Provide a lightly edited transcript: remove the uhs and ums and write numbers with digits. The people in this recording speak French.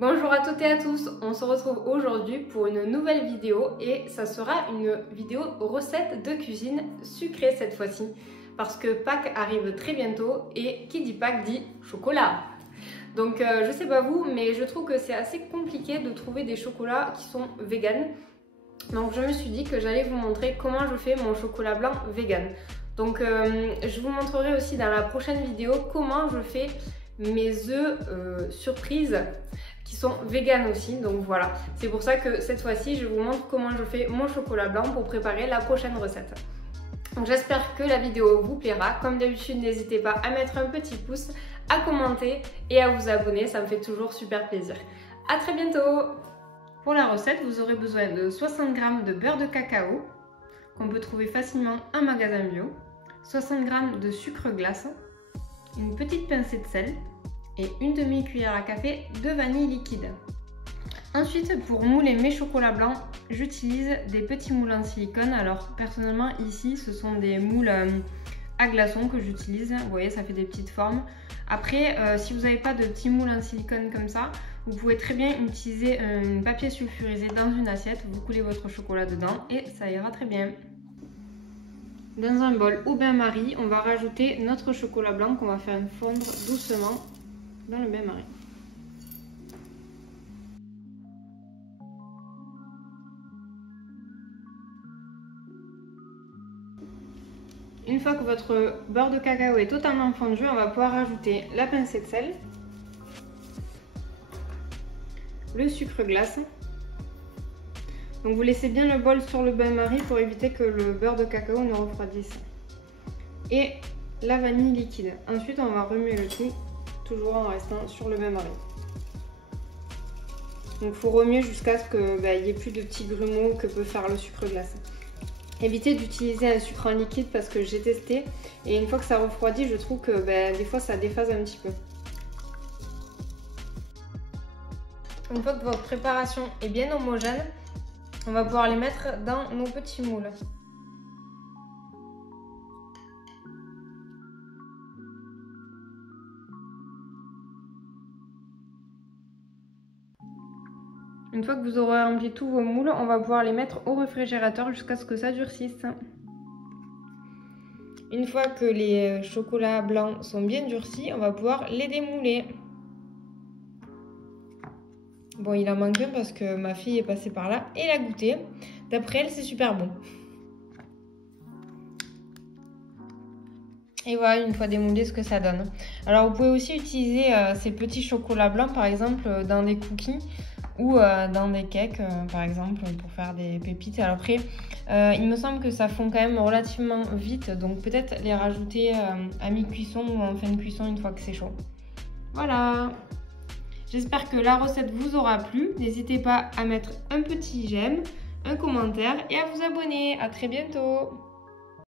Bonjour à toutes et à tous, on se retrouve aujourd'hui pour une nouvelle vidéo et ça sera une vidéo recette de cuisine sucrée cette fois-ci parce que Pâques arrive très bientôt et qui dit Pâques dit chocolat. Donc je sais pas vous, mais je trouve que c'est assez compliqué de trouver des chocolats qui sont véganes. Donc je me suis dit que j'allais vous montrer comment je fais mon chocolat blanc vegan. Donc je vous montrerai aussi dans la prochaine vidéo comment je fais mes œufs surprises qui sont véganes aussi. Donc voilà, c'est pour ça que cette fois-ci je vous montre comment je fais mon chocolat blanc pour préparer la prochaine recette. Donc j'espère que la vidéo vous plaira. Comme d'habitude, n'hésitez pas à mettre un petit pouce, à commenter et à vous abonner, ça me fait toujours super plaisir. À très bientôt. Pour la recette, vous aurez besoin de 60 g de beurre de cacao qu'on peut trouver facilement en magasin bio, 60 g de sucre glace, une petite pincée de sel et une demi-cuillère à café de vanille liquide. Ensuite, pour mouler mes chocolats blancs, j'utilise des petits moules en silicone. Alors personnellement ici, ce sont des moules à glaçons que j'utilise. Vous voyez, ça fait des petites formes. Après, si vous n'avez pas de petits moules en silicone comme ça, vous pouvez très bien utiliser un papier sulfurisé dans une assiette. Vous coulez votre chocolat dedans et ça ira très bien. Dans un bol ou bain-marie, on va rajouter notre chocolat blanc qu'on va faire fondre doucement dans le bain-marie. Une fois que votre beurre de cacao est totalement fondu, on va pouvoir rajouter la pincée de sel, le sucre glace. Donc vous laissez bien le bol sur le bain-marie pour éviter que le beurre de cacao ne refroidisse. Et la vanille liquide. Ensuite on va remuer le tout, toujours en restant sur le bain-marie. Donc il faut remuer jusqu'à ce qu'il n'y ait plus de petits grumeaux que peut faire le sucre glace. Évitez d'utiliser un sucre en liquide parce que j'ai testé et une fois que ça refroidit, je trouve que des fois ça déphase un petit peu. Une fois que votre préparation est bien homogène, on va pouvoir les mettre dans nos petits moules. Une fois que vous aurez rempli tous vos moules, on va pouvoir les mettre au réfrigérateur jusqu'à ce que ça durcisse. Une fois que les chocolats blancs sont bien durcis, on va pouvoir les démouler. Bon, il en manque un parce que ma fille est passée par là et l'a goûté. D'après elle, c'est super bon. Et voilà, une fois démoulé, ce que ça donne. Alors, vous pouvez aussi utiliser ces petits chocolats blancs, par exemple, dans des cookies ou dans des cakes, par exemple, pour faire des pépites. Alors après, il me semble que ça fond quand même relativement vite, donc peut-être les rajouter à mi-cuisson ou en fin de cuisson une fois que c'est chaud. Voilà. J'espère que la recette vous aura plu. N'hésitez pas à mettre un petit j'aime, un commentaire et à vous abonner. À très bientôt.